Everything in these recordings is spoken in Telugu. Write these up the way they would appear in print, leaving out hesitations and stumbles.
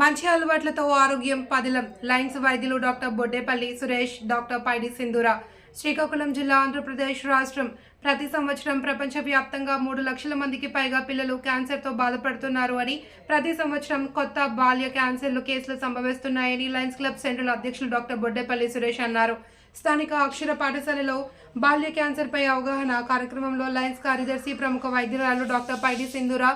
మంచి అలవాట్లతో ఆరోగ్యం పదిలం. లయన్స్ వైద్యులు డాక్టర్ బొడ్డేపల్లి సురేష్, డాక్టర్ పైడి సింధూర. శ్రీకాకుళం జిల్లా, ఆంధ్రప్రదేశ్ రాష్ట్రం. ప్రతి సంవత్సరం ప్రపంచవ్యాప్తంగా 3 లక్షల మందికి పైగా పిల్లలు క్యాన్సర్తో బాధపడుతున్నారు అని, ప్రతి సంవత్సరం కొత్త బాల్య క్యాన్సర్లు కేసులు సంభవిస్తున్నాయని లయన్స్ క్లబ్ సెంట్రల్ అధ్యక్షులు డాక్టర్ బొడ్డేపల్లి సురేష్ అన్నారు. స్థానిక అక్షర పాఠశాలలో బాల్య క్యాన్సర్పై అవగాహన కార్యక్రమంలో లయన్స్ కార్యదర్శి, ప్రముఖ వైద్యురాలు డాక్టర్ పైడి సింధూర,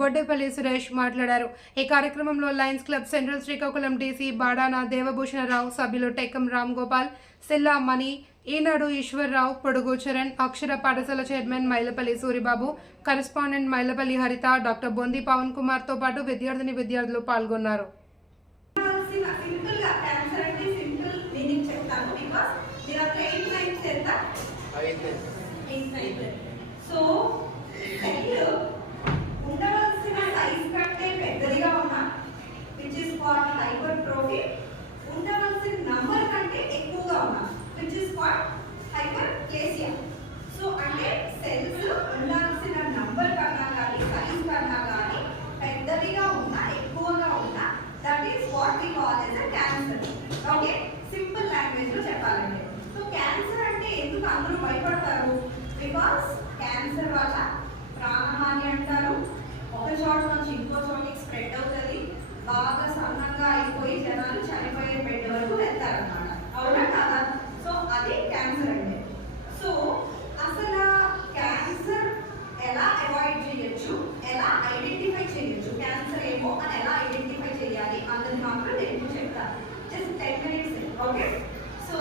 బొడ్డేపల్లి సురేష్ మాట్లాడారు. ఈ కార్యక్రమంలో lions club central Srikakulam DC Badana Devabhushanarao, సభ్యులు టెక్కం రామ్ గోపాల్, సిల్లా మణి, ఈనాడు ఈశ్వర్రావు, పొడుగు చరణ్, అక్షర పాఠశాల చైర్మన్ మైలపల్లి సూరిబాబు, కరెస్పాండెంట్ మైలపల్లి హరిత, డాక్టర్ బొంది పవన్ కుమార్ తో పాటు విద్యార్థులు పాల్గొన్నారు. ఉండవలసిన నంబర్ కంటే ఎక్కువగా ఉన్నా which is called hyperplasia. So అంటే సెల్స్ ఉండాల్సిన నంబర్ కన్నా కానీ సైజ్ కన్నా కానీ పెద్దదిగా ఉన్నా ఎక్కువగా ఉన్నా that is what we call as a cancer. Okay, simple language లో చెప్పాలంటే సో క్యాన్సర్ అంటే ఎందుకు అందరూ భయపడతారు? బికాస్ క్యాన్సర్ వల్ల ప్రాణహాని అంటారు, ఒక చోట నుంచి ఇంకో చోటికి స్ప్రెడ్ అవుతుంది, బాగా సన్నగా అయిపోయి జనాలు చనిపోయే బెడ్ వరకు వెళ్తారన్నమాట. అవునా కాదా? సో అది క్యాన్సర్ అంటే. సో అసలు క్యాన్సర్ ఎలా అవాయిడ్ చేయొచ్చు, ఎలా ఐడెంటిఫై చేయొచ్చు, క్యాన్సర్ ఏమో అని ఎలా ఐడెంటిఫై చేయాలి అన్నది మాత్రం నేను చెప్తాను. Just 10 minutes. Okay, so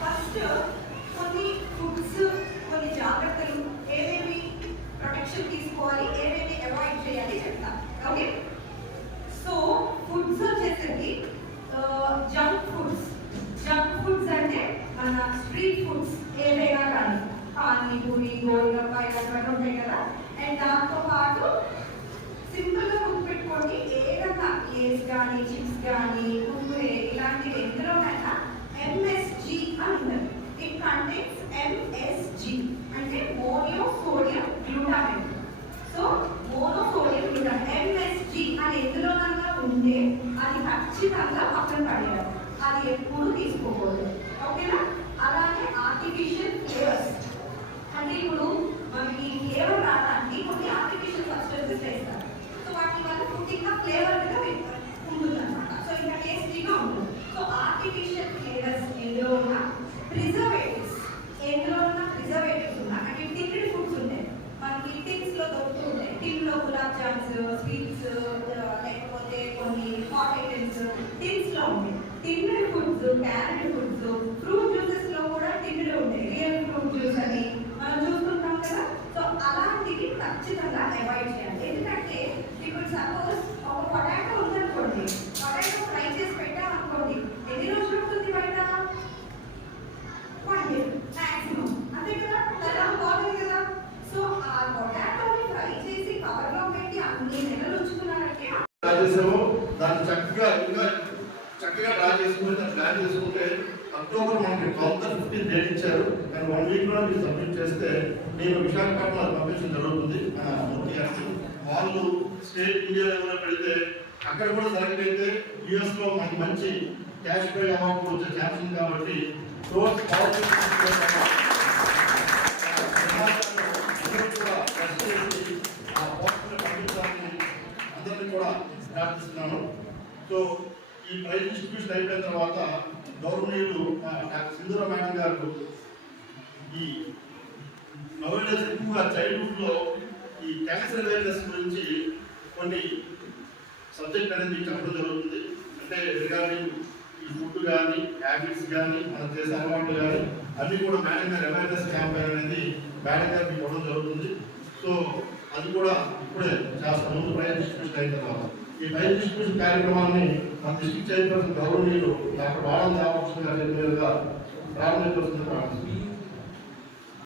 first కొన్ని ఫుడ్స్, కొన్ని జాగ్రత్తలు, ఏమేమి ప్రొటెక్షన్ తీసుకోవాలి, ఏమేమి అవాయిడ్ చేయాలి చెప్తాను. ఓకే, సో ఫుడ్స్ వచ్చేసరికి జంక్ ఫుడ్స్ అంటే మన స్ట్రీట్ ఫుడ్స్ ఏదైనా కానీ పానీపూరి, గోల్గప్ప ఇలాంటివన్నీ ఉంటాయి కదా. అండ్ దాంతో పాటు సింపుల్గా గుర్తుపెట్టుకోండి, ఏదన్నా లేస్ కానీ చిప్స్ కానీ కుర్కురే ఇలాంటివి ఎందులోనైనా ఎంఎస్జి అని ఉంటుంది. ఇట్ కంటైన్స్ ఎంఎస్జి అంటే mono sodium glutamate. So monosodium glutamate MSG అని ఎందులోనన్నా ఉంటే అది ఖచ్చితంగా పక్కన పడేయాలి, అది ఎప్పుడు తీసుకోకూడదు. ఓకేనా? అలాగే ఆర్టిఫిషియల్ ఫ్లేవర్స్ అంటే ఇప్పుడు మనకి ఫ్లేవర్ రావడానికి కొన్ని ఆర్టిఫిషియల్ సబ్స్టెన్సెస్ వేస్తారు. సో వాటి వల్ల ఫుడ్ ఇంకా ఫ్లేవర్గా ఉంటుంది అనమాట. సో ఇంకా టేస్టీగా ఉంటుంది. సో ఆర్టిఫిషియల్ ఫ్లేవర్స్ ఎందులో ఉన్న ప్రిజర్వేటివ్స్, ఎందులో ఉన్న ప్రిజర్వేటివ్స్ ఉన్నా అంటే టిన్డ్ ఫుడ్స్ ఉంటాయి మనకి టిన్స్ లో దొరుకుతుంటాయి. టిన్ లో గులాబ్ జామ్స్, స్వీట్స్, లేకపోతే కొన్ని హాట్ ఐటమ్స్ టిన్స్ లో ఉంటాయి. Tinned foods, carrot foods, fruit juices లో కూడా టిన్డ్ ఉంటాయి. రియల్ ఫ్రూట్ జ్యూస్ అని మనం చూస్తుంటాం కదా. సో అలాంటివి ఖచ్చితంగా అవాయిడ్ చేయాలి. ఎందుకంటే ఇప్పుడు సపోజ్ ఒక పొటాటో ఉందనుకోండి, పొటాటో ఫ్రై చేసి పెట్టామనుకోండి, ఎన్ని రోజులు ఉంటుంది బయట? 1 day మాక్సిమం, అంతే కదా. తర్వాత పోతుంది కదా. సో ఆ పొటాటోని ఫ్రై చేసి కవర్ లో పెట్టి అన్ని నెలలు ఉంచుకున్నారంటే దాన్ని చక్కగా డ్రా చేసుకుని దాన్ని ప్లాన్ చేసుకుంటే అక్టోబర్ మనకి 15 డేట్ ఇచ్చారు. కానీ 1 week లో మీరు సబ్మిట్ చేస్తే నేను విశాఖపట్నంలో పంపించడం జరుగుతుంది. మూర్తి గారికి వాళ్ళు స్టేట్ ఇండియా లెవెల్లో పెడితే అక్కడ కూడా సెలెక్ట్ అయితే యూఎస్ లో మనకి మంచి క్యాష్ పే అమౌంట్ వచ్చే ఛాన్స్ ఉంది. కాబట్టి అందరినీ కూడా ప్రార్థిస్తున్నాను. సో ఈ ప్రైజ్ డిస్ట్రిబ్యూషన్ అయిపోయిన తర్వాత గౌరవనీయులు డాక్టర్ సింధూర మేడం గారు ఈ అవేర్నెస్ ఎక్కువగా చైల్డ్హుడ్లో ఈ క్యాన్సర్ అవేర్నెస్ గురించి కొన్ని సబ్జెక్ట్ అనేది చెప్పడం జరుగుతుంది. అంటే రిగార్డింగ్ ఈ ఫుడ్ కానీ హ్యాబిట్స్ కానీ మనం చేసే అలవాట్లు కానీ అన్నీ కూడా మేడం గారి అవేర్నెస్ క్యాంపెయిన్ అనేది మేడం గారు మీకు ఇవ్వడం జరుగుతుంది. సో అది కూడా ఇప్పుడే చేస్తాం. ముందు ప్రైజ్ డిస్ట్రిబ్యూషన్ అయిన తర్వాత ఈ ప్రైజ్ డిస్ట్రిబ్యూషన్ కార్యక్రమాన్ని మన డిస్ట్రిక్ట్ చైర్పర్సన్ గౌరవనీయులు డాక్టర్ బాడాన దేవభూషణ్ గారి చేతుల మీదుగా ప్రారంభించవలసిందిగా ప్రారంభిస్తున్నాం.